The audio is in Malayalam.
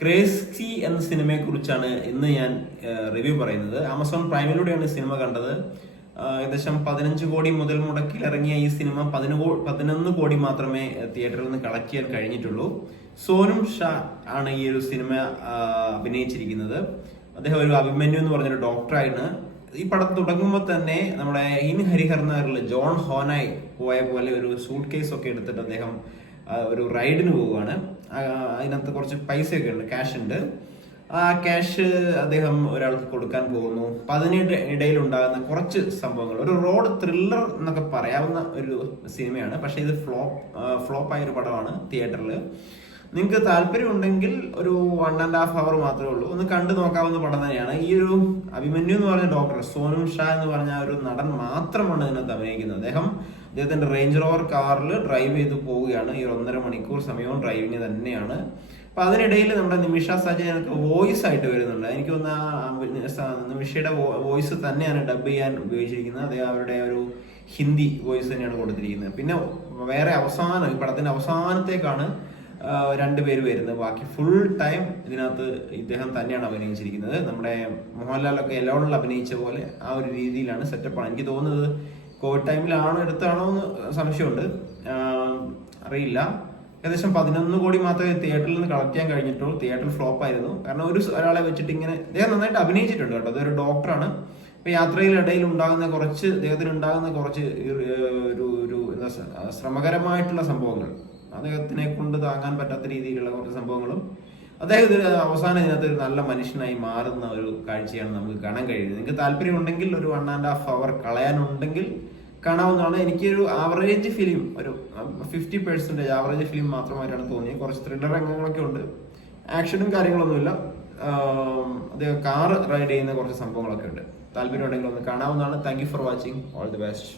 ക്രേസി എന്ന സിനിമയെ കുറിച്ചാണ് ഇന്ന് ഞാൻ റിവ്യൂ പറയുന്നത്. ആമസോൺ പ്രൈമിലൂടെയാണ് ഈ സിനിമ കണ്ടത്. ഏകദേശം 15 കോടി മുതൽ മുടക്കിൽ ഇറങ്ങിയ ഈ സിനിമ 11 കോടി മാത്രമേ തിയേറ്ററിൽ നിന്ന് കളക്ട് ചെയ്യാൻ കഴിഞ്ഞിട്ടുള്ളൂ. സോനം ഷാ ആണ് ഈ ഒരു സിനിമ അഭിനയിച്ചിരിക്കുന്നത്. അദ്ദേഹം ഒരു അഭിമന്യു എന്ന് പറഞ്ഞൊരു ഡോക്ടറാണ്. ഈ പടം തുടങ്ങുമ്പോൾ തന്നെ നമ്മുടെ ഇൻ ഹരിഹർ നഗറിൽ ജോൺ ഹോനായി പോയ പോലെ ഒരു സൂട്ട് കേസ് ഒക്കെ എടുത്തിട്ട് അദ്ദേഹം ഒരു റൈഡിന് പോവുകയാണ്. അതിനകത്ത് കുറച്ച് പൈസയൊക്കെ ഉണ്ട്, ക്യാഷ് ഉണ്ട്. ആ ക്യാഷ് അദ്ദേഹം ഒരാൾക്ക് കൊടുക്കാൻ പോകുന്നു. അപ്പൊ അതിനിടയിൽ ഉണ്ടാകുന്ന കുറച്ച് സംഭവങ്ങൾ, ഒരു റോഡ് ത്രില്ലർ എന്നൊക്കെ പറയാവുന്ന ഒരു സിനിമയാണ്. പക്ഷെ ഇത് ഫ്ലോപ്പായ ഒരു പടമാണ്. തിയേറ്ററിൽ നിങ്ങൾക്ക് താല്പര്യം ഉണ്ടെങ്കിൽ ഒരു 1.5 hour മാത്രമേ ഉള്ളൂ, ഒന്ന് കണ്ടു നോക്കാവുന്ന പടം തന്നെയാണ്. ഈ ഒരു അഭിമന്യു എന്ന് പറഞ്ഞ ഡോക്ടർ, സോനം ഷാ എന്ന് പറഞ്ഞ ഒരു നടൻ മാത്രമാണ് ഇതിനകത്ത് അഭിനയിക്കുന്നത്. അദ്ദേഹത്തിന്റെ റേഞ്ച് റോവർ കാറിൽ ഡ്രൈവ് ചെയ്ത് പോവുകയാണ്. ഈ 1.5 മണിക്കൂർ സമയവും ഡ്രൈവിങ് തന്നെയാണ്. അപ്പൊ അതിനിടയിൽ നമ്മുടെ നിമിഷ സജയനൊക്കെ വോയിസ് ആയിട്ട് വരുന്നുണ്ട്. എനിക്ക് തോന്നുന്ന നിമിഷയുടെ വോയിസ് തന്നെയാണ് ഡബ് ചെയ്യാൻ ഉപയോഗിച്ചിരിക്കുന്നത്. അതേ അവരുടെ ഒരു ഹിന്ദി വോയിസ് തന്നെയാണ് കൊടുത്തിരിക്കുന്നത്. പിന്നെ വേറെ ഈ പടത്തിന്റെ അവസാനത്തേക്കാണ് 2 പേര് വരുന്നത്. ബാക്കി ഫുൾ ടൈം ഇതിനകത്ത് ഇദ്ദേഹം തന്നെയാണ് അഭിനയിച്ചിരിക്കുന്നത്. നമ്മുടെ മോഹൻലാലൊക്കെ എലോണിൽ അഭിനയിച്ച പോലെ ആ ഒരു രീതിയിലാണ് സെറ്റപ്പാണ്. എനിക്ക് തോന്നുന്നത് കോവിഡ് ടൈമിലാണോ എടുത്താണോ എന്ന് സംശയമുണ്ട്, അറിയില്ല. ഏകദേശം 11 കോടി മാത്രമേ തിയേറ്ററിൽ നിന്ന് കളക്ട് ചെയ്യാൻ കഴിഞ്ഞിട്ടുള്ളൂ. തിയേറ്റർ ഫ്ലോപ്പ് ആയിരുന്നു. കാരണം ഒരാളെ വെച്ചിട്ട് ഇങ്ങനെ അദ്ദേഹം നന്നായിട്ട് അഭിനയിച്ചിട്ടുണ്ട് കേട്ടോ. അതൊരു ഡോക്ടറാണ്. ഇപ്പൊ യാത്രയിലിടയിൽ അദ്ദേഹത്തിന് ഉണ്ടാകുന്ന കുറച്ച് ഒരു ശ്രമകരമായിട്ടുള്ള സംഭവങ്ങൾ, അദ്ദേഹത്തിനെ കൊണ്ട് താങ്ങാൻ പറ്റാത്ത രീതിയിലുള്ള കുറച്ച് സംഭവങ്ങളും അദ്ദേഹത്തിന് അവസാനം ഇതിനകത്ത് ഒരു നല്ല മനുഷ്യനായി മാറുന്ന ഒരു കാഴ്ചയാണ് നമുക്ക് കാണാൻ കഴിയുന്നത്. നിങ്ങൾക്ക് താല്പര്യമുണ്ടെങ്കിൽ ഒരു 1.5 hour കളയാനുണ്ടെങ്കിൽ കാണാവുന്നതാണ്. എനിക്കൊരു ആവറേജ് ഫിലിം, ഒരു 50% ആവറേജ് ഫിലിം മാത്രമായിട്ടാണ് തോന്നിയത്. കുറച്ച് ത്രില്ലർ രംഗങ്ങളൊക്കെ ഉണ്ട്, ആക്ഷനും കാര്യങ്ങളൊന്നുമില്ല. അദ്ദേഹം കാർ റൈഡ് ചെയ്യുന്ന കുറച്ച് സംഭവങ്ങളൊക്കെ ഉണ്ട്. താല്പര്യം ഉണ്ടെങ്കിൽ ഒന്ന് കാണാവുന്നതാണ്. Thank you for watching. All the best.